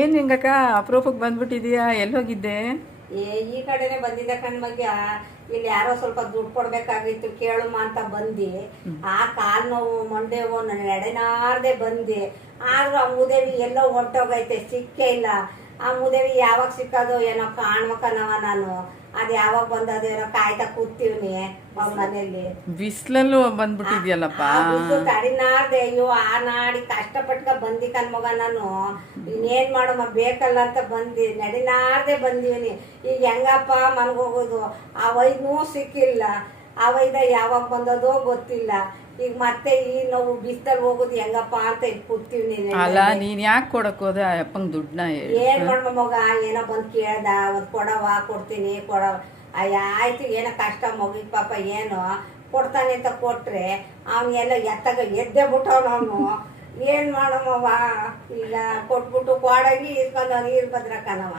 ಏನ್ ಹೆಂಗಕ್ಕ ಅಪರೂಪಕ್ಕೆ ಬಂದ್ಬಿಟ್ಟಿದೀಯಾ? ಎಲ್ಲೋಗಿದ್ದೆ? ಈ ಕಡೆನೆ ಬಂದಿದ್ದೆ ಕಣ್ಮಗ್ಯ. ಇಲ್ಲಿ ಯಾರೋ ಸ್ವಲ್ಪ ದುಡ್ಡು ಕೊಡ್ಬೇಕಾಗಿತ್ತು, ಕೇಳುಮ ಅಂತ ಬಂದಿ. ಆ ಕಾಲ್ ನೋವು ಮಂಡೆ ನೋವು ನಡೆನಾರ್ದೆ ಬಂದಿ. ಆದ್ರೂ ಆ ಮೂದೇವಿ ಎಲ್ಲೋ ಹೊಂಟೋಗೈತೆ, ಸಿಕ್ಕೇ ಇಲ್ಲ. ಆ ಮೂದೇವಿ ಯಾವಾಗ ಸಿಕ್ಕೋದು ಏನೋ ಕಾಣ್ಬೇಕನವ ನಾನು. ಅದ್ ಯಾವಾಗ ಬಂದದೇನೋ ಕಾಯ್ತಾ ಕೂತೀವ್ನಿ ಅವ್ರ ಮನೇಲಿ. ಬಿಸ್ಲಲ್ಲೂ ಬಂದ್ಬಿಟ್ಟಿದ್ಯಲ್ಲಪ್ಪ. ತಡಿನಾರ್ದೆ. ಅಯ್ಯೋ ಆ ನಾಡಿ ಕಷ್ಟಪಟ್ಕ ಬಂದಿ ಕಣ್ಮಗ ನಾನು. ಇನ್ನೇನ್ ಮಾಡಮ್ಮ, ಬೇಕಲ್ಲ ಅಂತ ಬಂದಿ. ನಡಿನಾರ್ದೆ ಬಂದೀನಿ. ಈಗ ಹೆಂಗಪ್ಪ ಮನ್ಗೋಗೋದು? ಆ ವೈದ್ನೂ ಸಿಕ್ಕಿಲ್ಲ. ಆ ವೈದ್ಯ ಯಾವಾಗ ಬಂದದೋ ಗೊತ್ತಿಲ್ಲ. ಈಗ ಮತ್ತೆ ಈ ನಾವು ಬಿಸ್ತಲ್ ಹೋಗುದು ಹೆಂಗಪ್ಪ ಅಂತ ಇಲ್ಲಿ ಕೂತೀವಿ. ಅಲ್ಲ, ನೀನ್ ಯಾಕೆ ಕೊಡಕ್ ಹೋದೆ ಆ ಅಪ್ಪಂಗ್ ದುಡ್ಡನ್ನ? ಏನ್ ಮಾಡ್ಮ ಮಗ, ಏನೋ ಬಂದ್ ಕೇಳ್ದ, ಒಂದ್ ಕೊಡವ ಕೊಡ್ತೀನಿ ಕೊಡವ. ಆಯ್ತು, ಏನೋ ಕಷ್ಟ ಮಗಿದ್ ಪಾಪ ಏನೋ ಕೊಡ್ತಾನೆ ಅಂತ ಕೊಟ್ರೆ ಅವನ್ನೆಲ್ಲ ಎದ್ದೇ ಬಿಟ್ಟವನು ಅವನು. ಏನ್ ಮಾಡಮ್ಮವ? ಈಗ ಕೊಟ್ಬಿಟ್ಟು ಕೊಡಂಗಿ ಇಸ್ಕೊಂಡ್ ನೀರ್ ಬದ್ರಕ್ಕನವ.